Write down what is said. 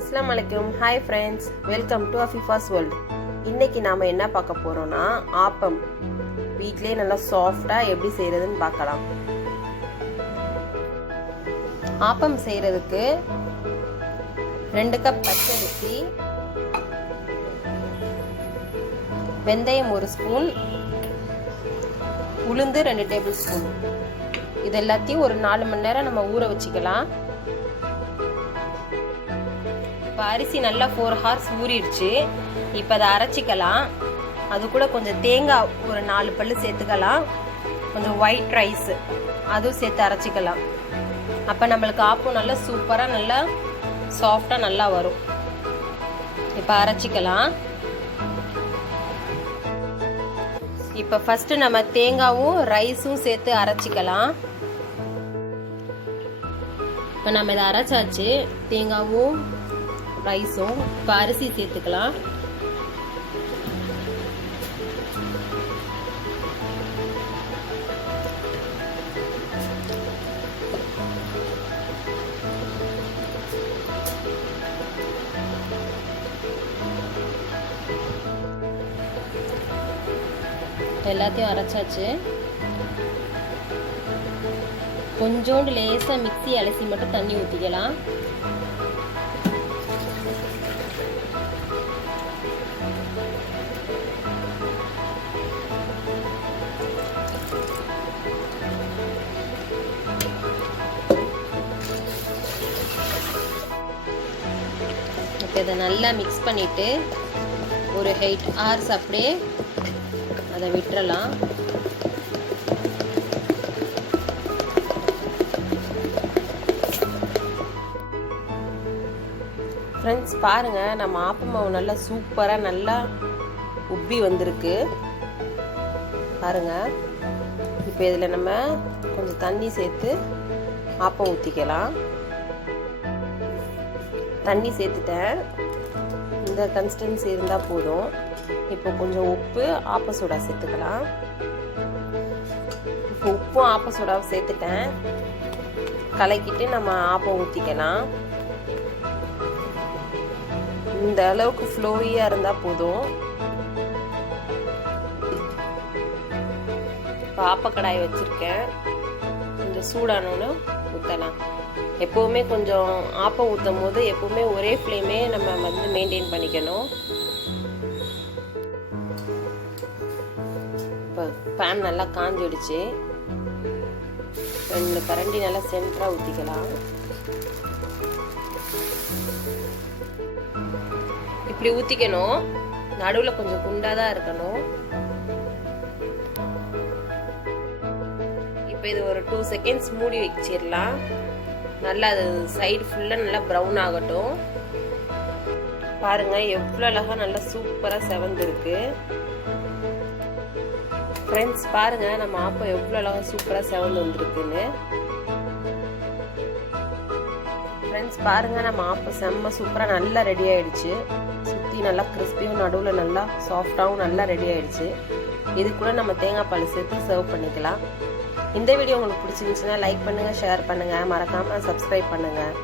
அஸ்ஸலாமு அலைக்கும். Hi friends, welcome to Afifa's world. இன்னைக்கு நாம் என்ன பார்க்க போகிறோன்னா ஆப்பம் வீட்டிலே நல்லா சாஃப்டாக எப்படி செய்கிறதுன்னு பார்க்கலாம். ஆப்பம் செய்கிறதுக்கு 2 கப் பச்சரிசி, வெந்தயம் 1 ஸ்பூன், உளுந்து 2 டேபிள் ஸ்பூன், இது எல்லாத்தையும் ஒரு 4 மணி நேரம் நம்ம ஊற வச்சுக்கலாம். இப்போ அரிசி நல்லா 4 ஹார்ஸ் ஊறிடுச்சு. இப்போ அதை அரைச்சிக்கலாம். அது கூட கொஞ்சம் தேங்காய் ஒரு 4 பல்லு சேர்த்துக்கலாம். கொஞ்சம் ஒயிட் ரைஸ் அதுவும் சேர்த்து அரைச்சிக்கலாம். அப்போ நம்மளுக்கு ஆப்பம் நல்லா சூப்பராக நல்லா சாஃப்டாக நல்லா வரும். இப்போ அரைச்சிக்கலாம். இப்போ ஃபஸ்ட்டு நம்ம தேங்காயும் ரைஸும் சேர்த்து அரைச்சிக்கலாம். இப்போ நம்ம இதை அரைச்சாச்சு, தேங்காயும் ரைஸும். இப்போ அரிசி சேர்த்துக்கலாம். எல்லாத்தையும் அரைச்சாச்சு. கொஞ்சோண்டு லேசா மிக்ஸி அலசி மட்டும் தண்ணி ஊற்றிக்கலாம். இப்போ இதை நல்லா மிக்ஸ் பண்ணிட்டு ஒரு 8 ஹார்ஸ் அப்படியே அதை விட்டுறலாம். ஃப்ரெண்ட்ஸ் பாருங்க, நம்ம ஆப்பம் மாவு நல்லா சூப்பராக நல்லா உப்பி வந்திருக்கு பாருங்க. இப்போ இதில் நம்ம கொஞ்சம் தண்ணி சேர்த்து ஆப்பம் ஊற்றிக்கலாம். தண்ணி சேர்த்துட்டேன். இந்த கன்சிஸ்டன்சி இருந்தால் போதும். இப்போ கொஞ்சம் உப்பு, ஆப்ப சோடா சேர்த்துக்கலாம். இப்போ உப்பும் ஆப்ப சோடாவும் சேர்த்துட்டேன். கலக்கிட்டு நம்ம ஆப்பம் ஊற்றிக்கலாம். இந்த அளவுக்கு ஃப்ளோயியாக இருந்தால் போதும். இப்போ ஆப்பக்கடாய் வச்சுருக்கேன். கொஞ்சம் சூடானோன்னு ஊற்றலாம். எப்போவுமே கொஞ்சம் ஆப்பம் ஊற்றும் போது எப்போவுமே ஒரே ஃப்ளேமே நம்ம வந்து மெயின்டைன் பண்ணிக்கணும். இப்போ பேன் நல்லா காஞ்சிடுச்சு. 2 கரண்டி நல்லா சென்டராக ஊற்றிக்கலாம். இப்படி ஊற்றிக்கணும். நடுவில் கொஞ்சம் குண்டாக தான் இருக்கணும். இப்போ இது ஒரு 2 செகண்ட்ஸ் மூடி வச்சிடலாம். நல்லா அது சைடு ஃபுல்லாக நல்லா ப்ரௌன் ஆகட்டும். பாருங்க எவ்வளோ அழகாக நல்லா சூப்பராக செவந்திருக்கு. ஃப்ரெண்ட்ஸ் பாருங்க, நம்ம ஆப்பம் எவ்வளோ அழகாக சூப்பராக செவந்து வந்திருக்குன்னு. ஃப்ரெண்ட்ஸ் பாருங்க, நம்ம ஆப்பம் செம்ம சூப்பராக நல்லா ரெடி ஆயிடுச்சு. சுற்றி நல்லா கிறிஸ்பியும் நடுவில் நல்லா சாஃப்டாகவும் நல்லா ரெடி ஆயிடுச்சு. இது கூட நம்ம தேங்காய் பால் சேர்த்து சர்வ் பண்ணிக்கலாம். இந்த வீடியோ உங்களுக்கு பிடிச்சிருந்துச்சுன்னா லைக் பண்ணுங்கள், ஷேர் பண்ணுங்கள், மறக்காமல் சப்ஸ்கிரைப் பண்ணுங்கள்.